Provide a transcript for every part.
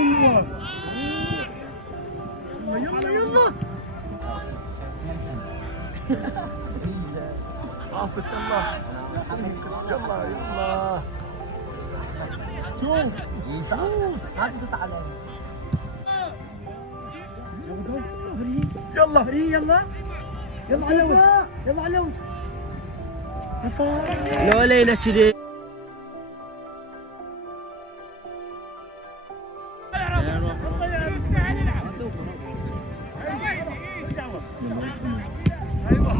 حلوة. يلا يلا راسك يلا يلا يلا. شوف ما تقص عليه. يلا يلا يلا علوي يلا علوي. لو ليلة كذي يلا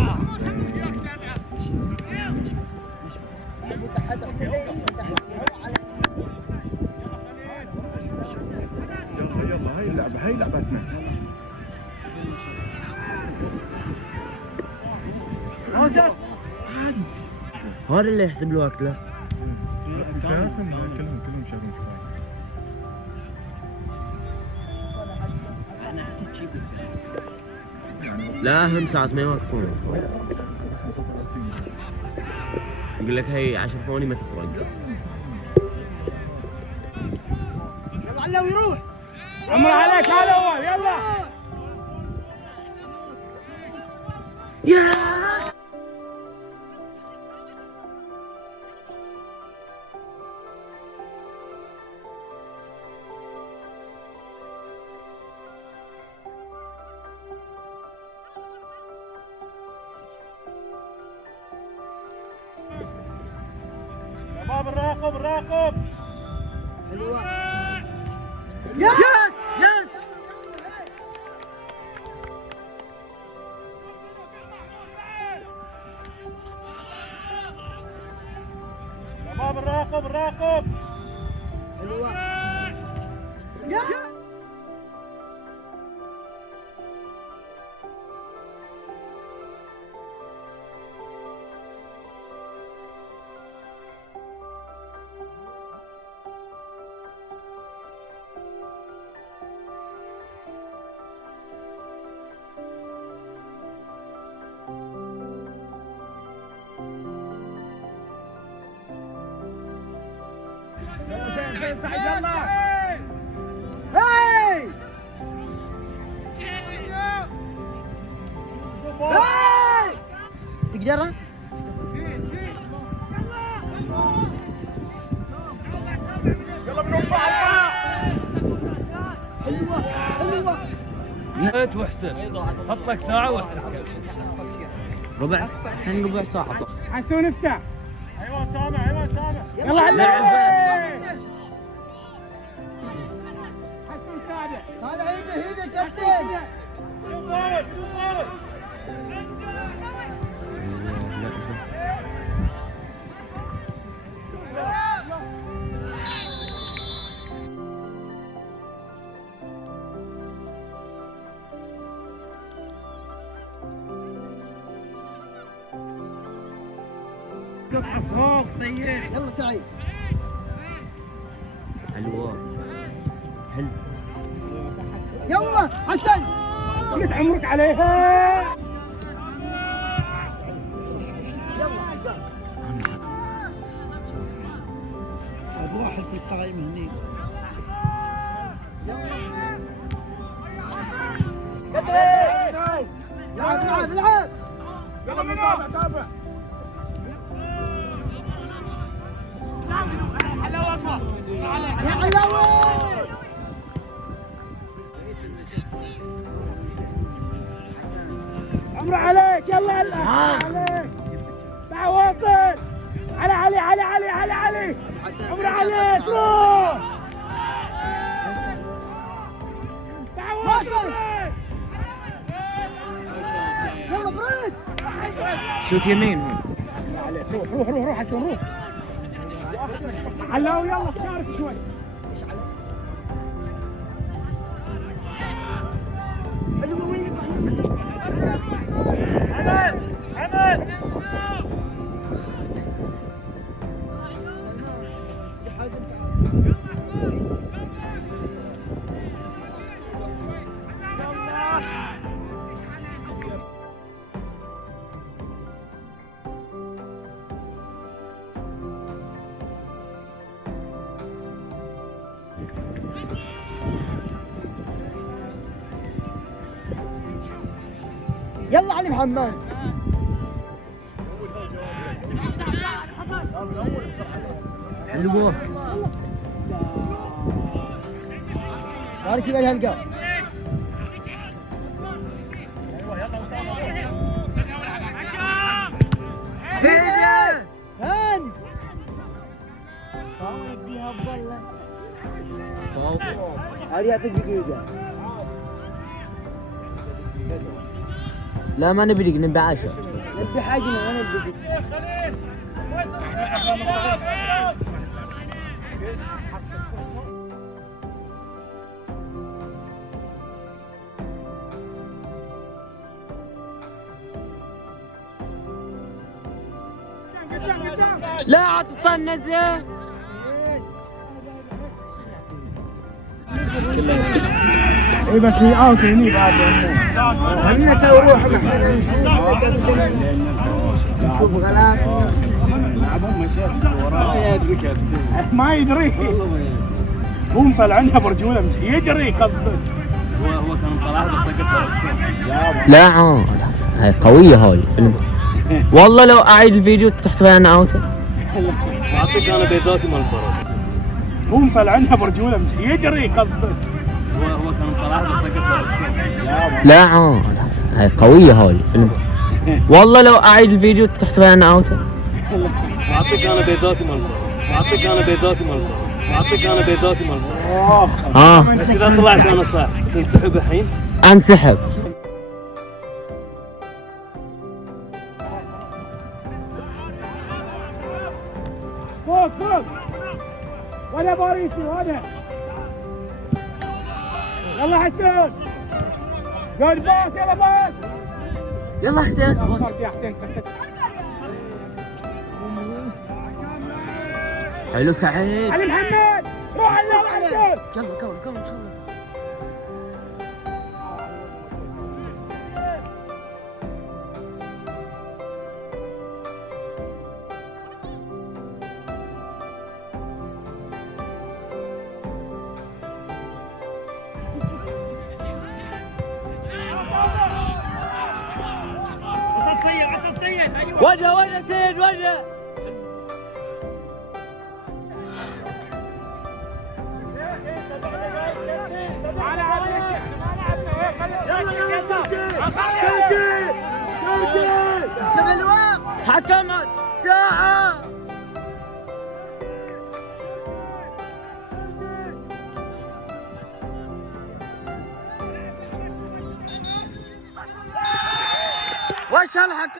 يلا هاي اللعبة هاي لعبتنا. هذا اللي يحسب الوقت له. شايفهم كلهم شايفين الصوت. لا هم ساعات ما يوقفون. يقول لك هي 10 ثواني ما تفرق. يلا علوي يروح. عمر عليك هذا اول يلا. يا شباب الراقب الراقب. حلوة. يس يس. شباب الراقب الراقب. حلوة. يس. زين سعيد يلا. هاي هاي. تقدرها؟ يلا بنوفى عرفاء. حلوة حلوة. هات واحسب، حط لك ساعة واحسب. ربع الحين ربع ساعة. حسون افتح. ايوه سامع ايوه سامع. يلا علوي. حسون ساعده. هذا عيده كابتن. فارق فارق. يطلع فوق سيء. يلا سعيد. حلوة حلو. يلا حسن. قلت عمرك عليها. واحد في القائمة هني. العب العب العب. يلا بنتابع تابع. يا علوي. عمر عليك يلا عليك. تعال واصل. علي عمر عليك روح. تعال واصل. يلا بريس. شوت يمين. روح حسن روح. علاوي يلا شارك شوي. حلوة وين؟ حمد يلا علي محمد. علقوه. فارس يبقى الهلقة. هان فاول اديها افضل. هذه يعطيك دقيقة. لا ما نبي دقيقة، نبي 10. نبي حاجة ما نبي. لا عططنز. اي بس هي اوت هني بعد. خلينا نسوي روح احنا نشوف غلط. ما يدري هو مطلعنها برجوله مش يدري قصده. هو كان طلع بس سكت. لا هاي قوية هاي فيلم. والله لو اعيد الفيديو تحسبها انا اوت. اعطيك انا بيزاتي مال الفرس. هو مطلعنها برجوله مش يدري قصده. هو كان طلع بس سكت. لا هاي قوية هاي فيلم. والله لو اعيد الفيديو تحسبها انا اوت. اعطيك انا بيزاتي مال الفرس. اعطيك انا بيزاتي مال الفرس. اعطيك انا بيزاتي مال الفرس. بس اذا طلعت انا صح تنسحب الحين. انسحب. فوق فوق ولا باريسي ولا. يلا حسين قول باص. يلا باص. يلا حسين وصل يا حسين. حلو سعيد. علي محمد روح على حسين. يلا كون ان شاء الله. وجه سيد وجه. احسب الوقت. حكمت ساعة. وش هالحكم؟